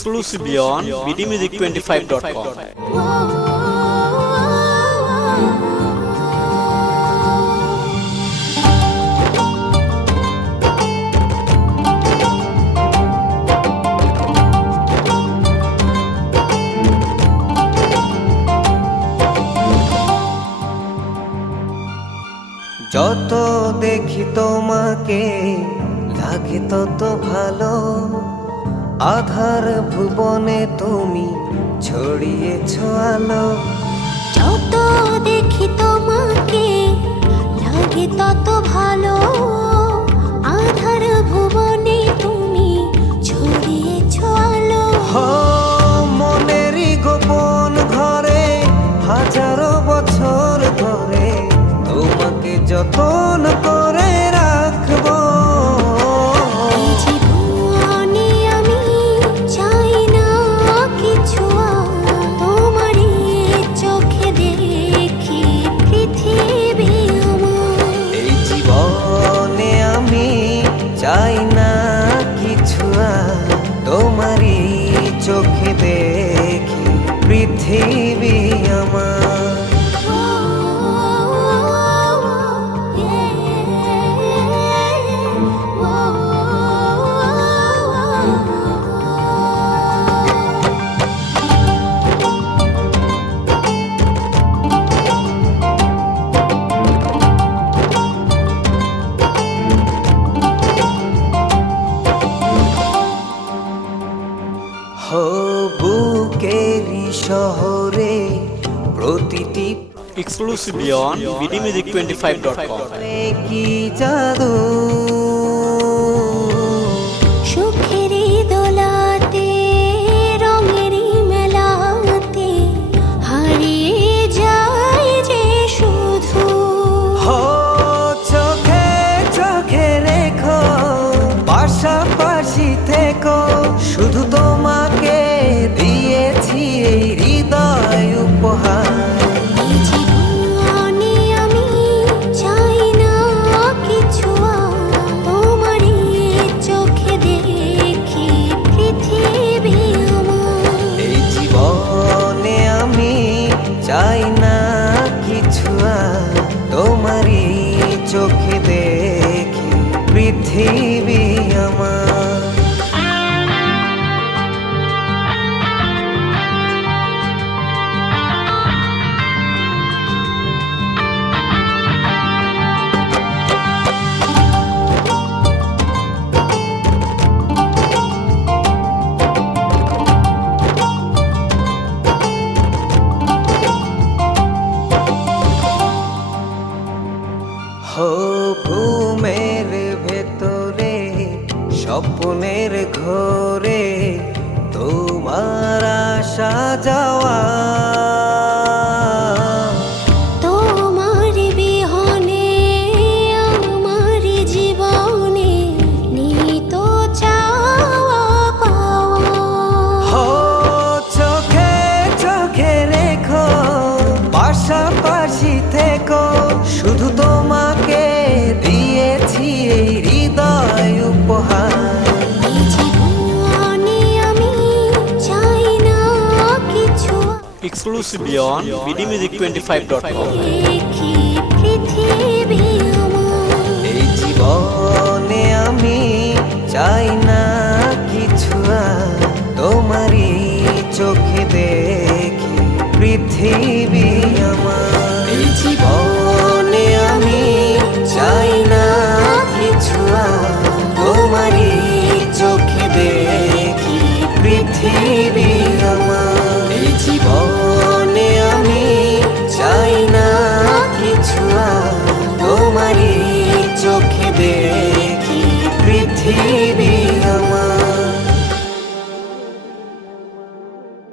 exclusively on bdmusic25.com. যত দেখি তোমাকে লাগে তত ভালো, আধার ভুবনে তুমি ছড়িয়েছো আলো। যত দেখি তোমাকে লাগে তত ভালো, আধার ভুবনে তুমি ছড়িয়েছো আলো। মনেরই গোপন ঘরে হাজারো বছর ধরে তোমাকে যতন করে রাখবো। জীবনে আমি চাই না কিছু, তোমারই চোখে দেখি পৃথিবী আমার। এই জীবনে আমি চাই না কিছু, তোমারই চোখে দেখি পৃথিবী আমার। বুকেরি শহরে প্রতিটি Exclusively on bdmusic25.com. কি জাদু, সুখেরই দোলাতে রঙেরই মেলাতে হারিয়ে যায় যে শুধু। চোখে চোখে রেখো পাশাপাশি থেকো, শুধু তোমাকে দিয়েছি এই হৃদয় উপহার। জীবনে আমি চাই না কিছু, তোমারই চোখে দেখি পৃথিবী আমার। এই জীবনে আমি চাই না কিছু, তোমারই চোখে দেখি পৃথিবী আমার। ঘুমের ভেতরে স্বপ্নের ঘরে তোমার আসা যাওয়া, তোমার বিহনে আমার জীবনে নিত চাওয়া পাওয়া। চোখে চোখে রেখো পাশাপাশি থেকো, শুধু তোমাকে দিয়েছি এই হৃদয় উপহার। জীবনে আমি চাই না কিছু, Exclusively on bdmusic25.com. দেখি পৃথিবী আমার। এই জীবনে আমি চাই না কিছু, তোমারই চোখে দেখি পৃথিবী আমার।